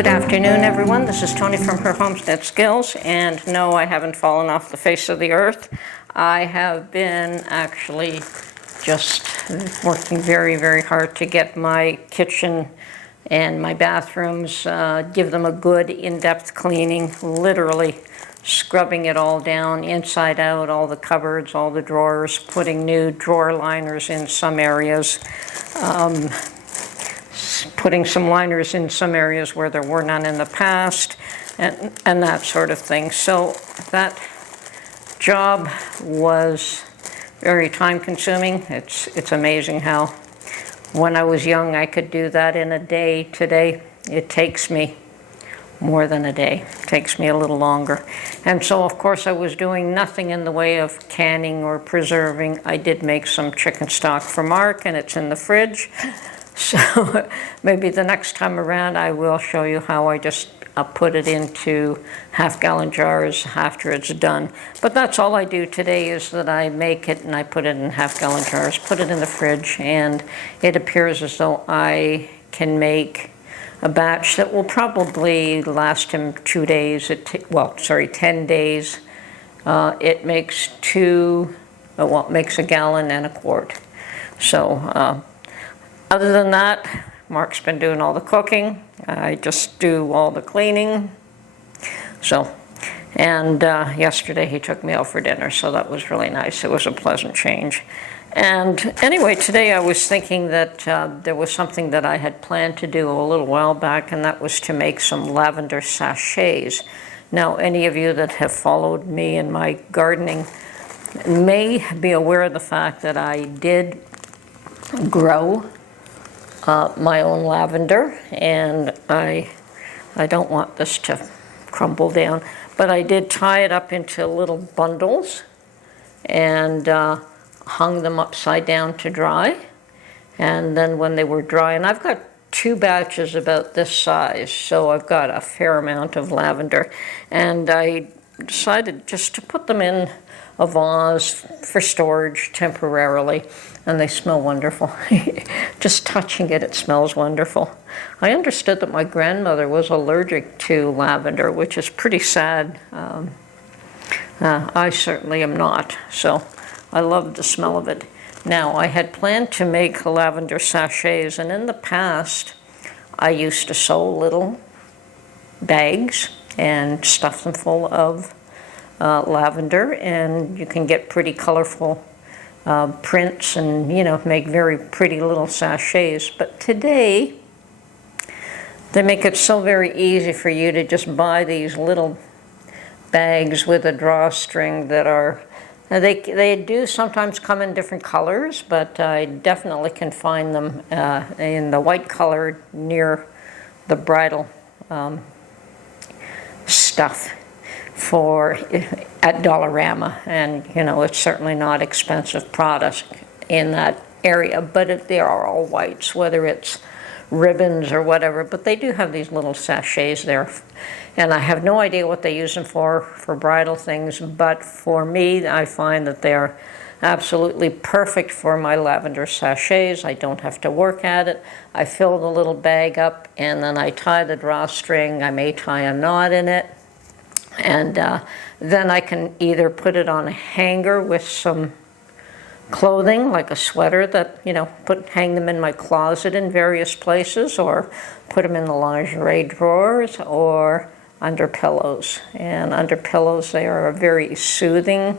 Good afternoon, everyone. This is Tony from Her Homestead Skills, and no, I haven't fallen off the face of the earth. I have been actually just working very, very hard to get my kitchen and my bathrooms, give them a good in-depth cleaning, literally scrubbing it all down, inside out, all the cupboards, all the drawers, putting new drawer liners in some areas, putting some liners in some areas where there were none in the past, and that sort of thing. So that job was very time-consuming. It's amazing how when I was young I could do that in a day. Today it takes me more than a day. It takes me a little longer. And so of course I was doing nothing in the way of canning or preserving. I did make some chicken stock for Mark, and it's in the fridge. So maybe the next time around I will show you how I just put it into half-gallon jars after it's done. But that's all I do today, is that I make it and I put it in half-gallon jars, put it in the fridge, and it appears as though I can make a batch that will probably last him 2 days. 10 days. It makes it makes a gallon and a quart. So other than that, Mark's been doing all the cooking. I just do all the cleaning. So, and yesterday he took me out for dinner, so that was really nice. It was a pleasant change. And anyway, today I was thinking that there was something that I had planned to do a little while back, and that was to make some lavender sachets. Now, any of you that have followed me in my gardening may be aware of the fact that I did grow my own lavender, and I don't want this to crumble down, but I did tie it up into little bundles and hung them upside down to dry. And then when they were dry, and I've got 2 batches about this size, so I've got a fair amount of lavender, and I decided just to put them in a vase for storage temporarily, and they smell wonderful. Just touching it, it smells wonderful. I understood that my grandmother was allergic to lavender, which is pretty sad. I certainly am not, so I love the smell of it. Now, I had planned to make lavender sachets, and in the past I used to sew little bags and stuff them full of lavender, and you can get pretty colorful prints and, make very pretty little sachets. But today they make it so very easy for you to just buy these little bags with a drawstring that are, they do sometimes come in different colors, but I definitely can find them in the white color near the bridal stuff at Dollarama, and it's certainly not expensive product in that area, but they are all whites, whether it's ribbons or whatever. But they do have these little sachets there, and I have no idea what they use them for bridal things, but for me, I find that they're absolutely perfect for my lavender sachets. I don't have to work at it. I fill the little bag up, and then I tie the drawstring. I may tie a knot in it, and then I can either put it on a hanger with some clothing, like a sweater that, hang them in my closet in various places, or put them in the lingerie drawers, or under pillows. And under pillows, they are very soothing,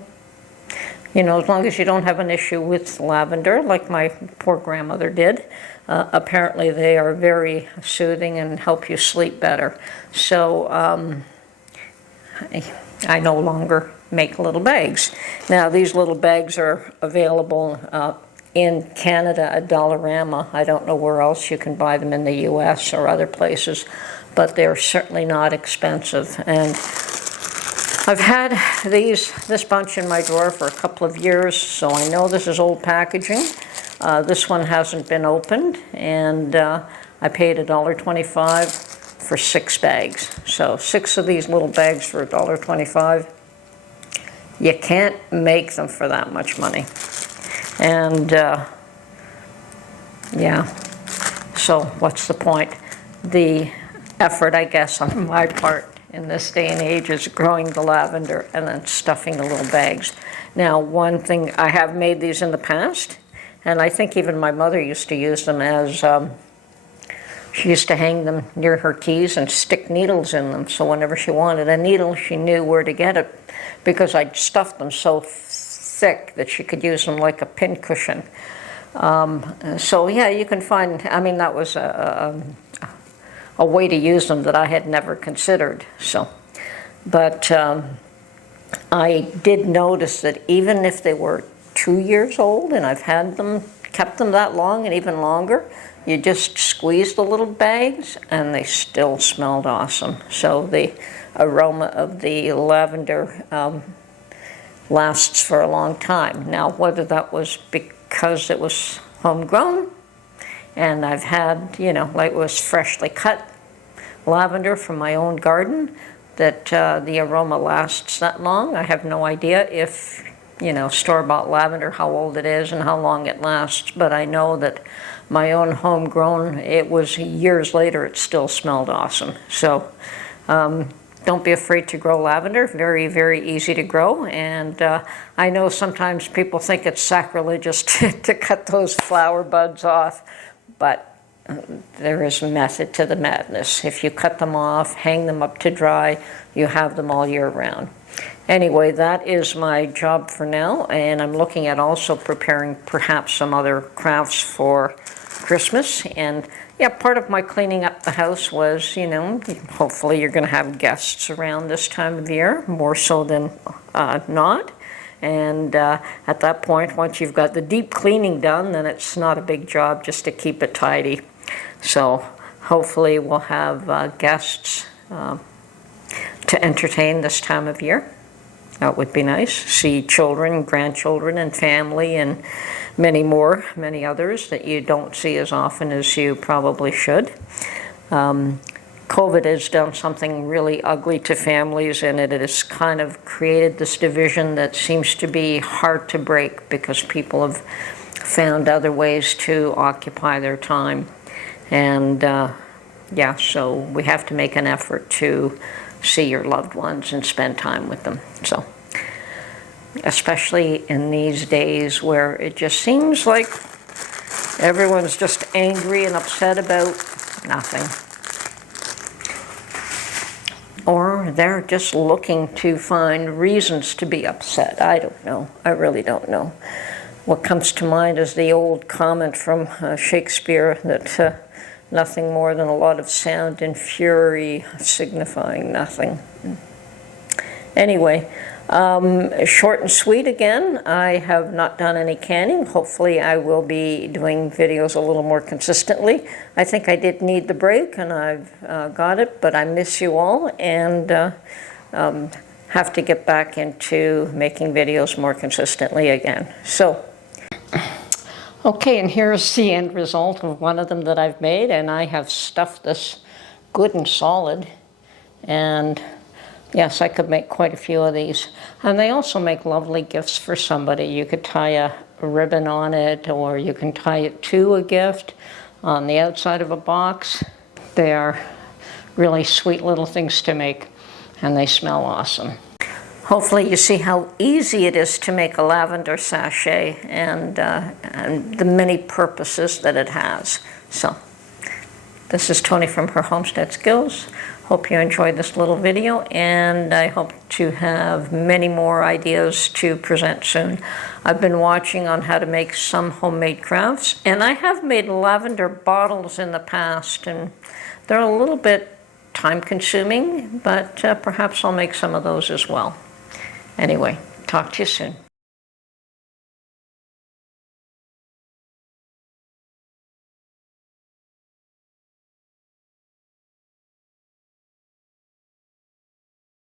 as long as you don't have an issue with lavender, like my poor grandmother did. Apparently they are very soothing and help you sleep better. So I no longer make little bags. Now, these little bags are available in Canada at Dollarama. I don't know where else you can buy them in the US or other places, but they're certainly not expensive. And I've had this bunch in my drawer for a couple of years, so I know this is old packaging. This one hasn't been opened, and I paid $1.25 for 6 bags. So 6 of these little bags for $1.25. You can't make them for that much money. And yeah, so what's the point? The effort, I guess, on my part in this day and age is growing the lavender and then stuffing the little bags. Now, one thing, I have made these in the past, and I think even my mother used to use them as, she used to hang them near her keys and stick needles in them, so whenever she wanted a needle, she knew where to get it, because I'd stuffed them so thick that she could use them like a pincushion. So yeah, you can find, I mean, that was a way to use them that I had never considered. So, but I did notice that even if they were 2 years old, and I've had them, kept them that long and even longer, you just squeeze the little bags and they still smelled awesome. So the aroma of the lavender lasts for a long time. Now, whether that was because it was homegrown and I've had, you know, like it was freshly cut lavender from my own garden, that the aroma lasts that long. I have no idea if, you know, store-bought lavender, how old it is and how long it lasts, but I know that my own homegrown, it was years later, it still smelled awesome. So don't be afraid to grow lavender. Very, very easy to grow. And I know sometimes people think it's sacrilegious to cut those flower buds off, but there is a method to the madness. If you cut them off, hang them up to dry, you have them all year round. Anyway, that is my job for now, and I'm looking at also preparing perhaps some other crafts for Christmas. And yeah, part of my cleaning up the house was, you know, hopefully you're going to have guests around this time of year, more so than not. And at that point, once you've got the deep cleaning done, then it's not a big job just to keep it tidy. So hopefully we'll have guests to entertain this time of year. That would be nice. See children, grandchildren, and family, and many more, many others that you don't see as often as you probably should. COVID has done something really ugly to families, and it has kind of created this division that seems to be hard to break because people have found other ways to occupy their time. And yeah, so we have to make an effort to see your loved ones and spend time with them. So, especially in these days where it just seems like everyone's just angry and upset about nothing. Or they're just looking to find reasons to be upset. I don't know. I really don't know. What comes to mind is the old comment from Shakespeare that nothing more than a lot of sound and fury signifying nothing. Anyway, short and sweet again. I have not done any canning. Hopefully I will be doing videos a little more consistently. I think I did need the break, and I've got it, but I miss you all, and have to get back into making videos more consistently again. So, okay, and here's the end result of one of them that I've made, and I have stuffed this good and solid, and yes, I could make quite a few of these. And they also make lovely gifts for somebody. You could tie a ribbon on it, or you can tie it to a gift on the outside of a box. They are really sweet little things to make, and they smell awesome. Hopefully you see how easy it is to make a lavender sachet, and the many purposes that it has. So, this is Tony from Her Homestead Skills. Hope you enjoyed this little video, and I hope to have many more ideas to present soon. I've been watching on how to make some homemade crafts, and I have made lavender bottles in the past, and they're a little bit time-consuming, but perhaps I'll make some of those as well. Anyway, talk to you soon.